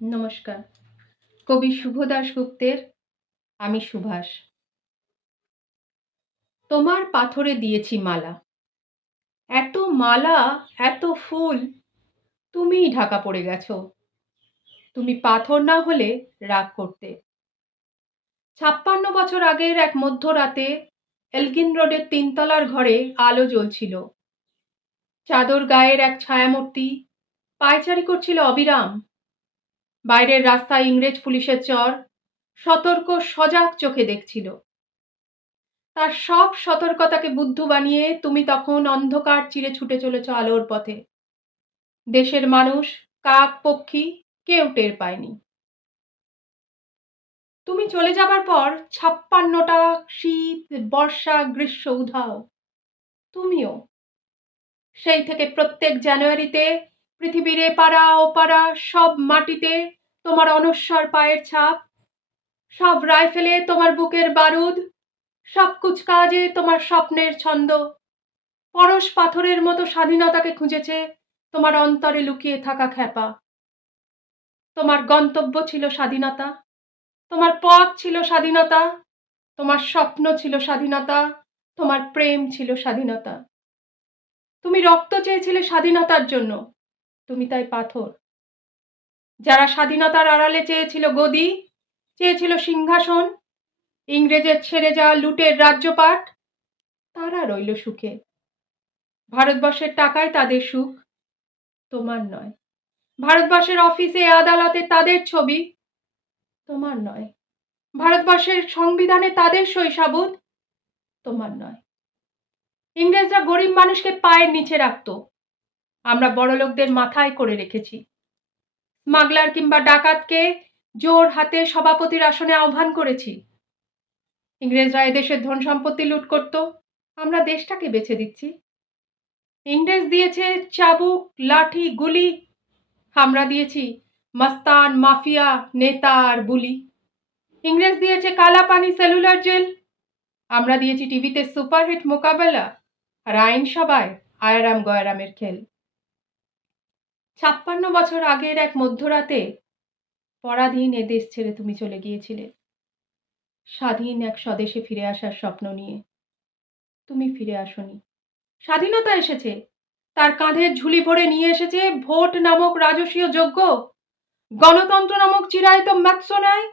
নমস্কার। কবি শুভ দাশগুপ্তের আমি সুভাষ। তোমার পাথরে দিয়েছি মালা। এত মালা, এত ফুল, তুমিই ঢাকা পড়ে গেছো। তুমি পাথর না হলে রাগ করতে। ৫৬ বছর আগের এক মধ্যরাতে এলগিন রোডের ৩ তলার ঘরে আলো জ্বলছিল। চাদর গায়ের এক ছায়ামূর্তি পায়চারি করছিল অবিরাম। বাইরের রাস্তায় ইংরেজ পুলিশের চর সতর্ক সজাগ চোখে দেখছিল। তার সব সতর্কতাকে বুদ্ধ বানিয়ে তুমি তখন অন্ধকার চিরে ছুটে চলেছ আলোর পথে। দেশের মানুষ, কাক পক্ষী কেউ টের পায়নি। তুমি চলে যাবার পর ৫৬টা শীত, বর্ষা, গ্রীষ্ম উধাও। তুমিও সেই থেকে প্রত্যেক জানুয়ারিতে পৃথিবীর এপাড়া ওপাড়া সব মাটিতে তোমার অনস্বর পায়ের ছাপ, সব রাইফেলে তোমার বুকের বারুদ, সব কুচকাওয়াজে তোমার স্বপ্নের ছন্দ। পরশ পাথরের মতো স্বাধীনতাকে খুঁজেছে তোমার অন্তরে লুকিয়ে থাকা খ্যাপা। তোমার গন্তব্য ছিল স্বাধীনতা, তোমার পথ ছিল স্বাধীনতা, তোমার স্বপ্ন ছিল স্বাধীনতা, তোমার প্রেম ছিল স্বাধীনতা। তুমি রক্ত চেয়েছিলে স্বাধীনতার জন্য, তুমি তাই পাথর। যারা স্বাধীনতার আড়ালে চেয়েছিল গদি, চেয়েছিল সিংহাসন, ইংরেজের ছেড়ে যাওয়া লুটের রাজ্যপাট, তারা রইল সুখে। ভারতবর্ষের টাকায় তাদের সুখ, তোমার নয়। ভারতবর্ষের অফিসে আদালতে তাদের ছবি, তোমার নয়। ভারতবর্ষের সংবিধানে তাদের সই-সাবুত, তোমার নয়। ইংরেজরা গরিব মানুষকে পায়ের নিচে রাখত, আমরা বড়লোকদের মাথায় করে রেখেছি। স্মাগলার কিংবা ডাকাতকে জোর হাতে সভাপতির আসনে আহ্বান করেছি। ইংরেজরা এদেশের ধন সম্পত্তি লুট করত, আমরা দেশটাকে বেছে দিচ্ছি। ইংরেজ দিয়েছে চাবুক, লাঠি, গুলি, আমরা দিয়েছি মস্তান, মাফিয়া, নেতা আর বুলি। ইংরেজ দিয়েছে কালা পানি, সেলুলার জেল, আমরা দিয়েছি টিভিতে সুপারহিট মোকাবেলা আর আইনসভায় আয়রাম গয়রামের খেল। ৫৬ বছর আগের এক মধ্যরাতে পরাধীন এ দেশ ছেড়ে তুমি চলে গিয়েছিলে স্বাধীন এক স্বদেশে ফিরে আসার স্বপ্ন নিয়ে। তুমি ফিরে আসনি। স্বাধীনতা এসেছে, তার কাঁধের ঝুলি ভরে নিয়ে এসেছে ভোট নামক রাজকীয় যজ্ঞ, গণতন্ত্র নামক চিরায়ত ম্যাথসোনায়,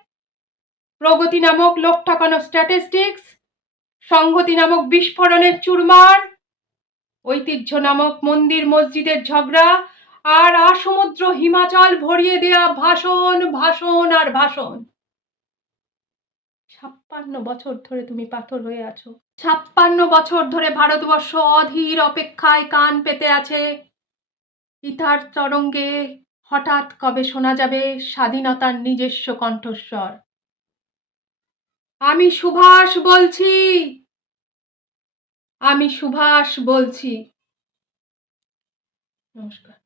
প্রগতি নামক লোক ঠকানো স্ট্যাটিস্টিক্স, সংহতি নামক বিস্ফোরণের চুরমার, ঐতিহ্য নামক মন্দির মসজিদের ঝগড়া, আর আসমুদ্র হিমাচল ভরিয়ে দেয়া ভাষণ, ভাষণ আর ভাষণ। ৫৬ বছর ধরে তুমি পাথর হয়ে আছো। ৫৬ বছর ধরে ভারতবর্ষ অধীর অপেক্ষায় কান পেতে আছে। ইথার তরঙ্গে হঠাৎ কবে শোনা যাবে স্বাধীনতার নিজস্ব কণ্ঠস্বর। আমি সুভাষ বলছি, আমি সুভাষ বলছি। নমস্কার।